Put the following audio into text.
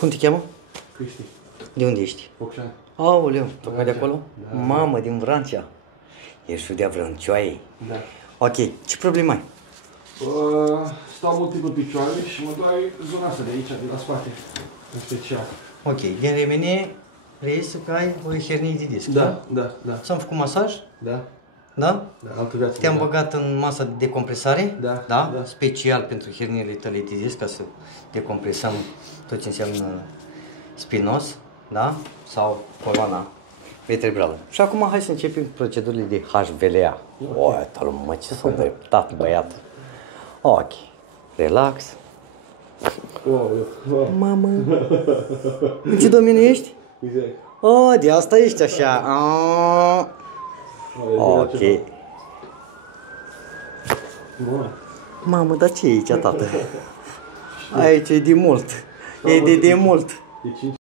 Cum te cheamă? Cristi. De unde ești? Focșani. Aoleu, tocmai de acolo? Da. Mamă, din Vrancea. Ești de Vrăncioaie. Da. Ok, ce problemă ai? Stau mult timp pe picioare și mă doare zona asta de aici, de la spate, în special. Ok, din remene reiese că ai o hernie de disc, Da. Ți-am făcut masaj? Da. Da? Da, altă viață. Te-am băgat în masa de decompresare? Da. Special pentru herniile tale de disc, ca să decompresăm tot ce înseamnă spinos, da? Sau coloana vertebrală. Și acum hai să începem procedurile de HVLA. Uite-l, mă, ce s-a îndreptat băiatul. Ok, relax. Mamă, în ce domeniu ești? Exact. De asta ești așa. Ok. Mamă, dar ce e aici, tată? Aici e de mult. E de mult.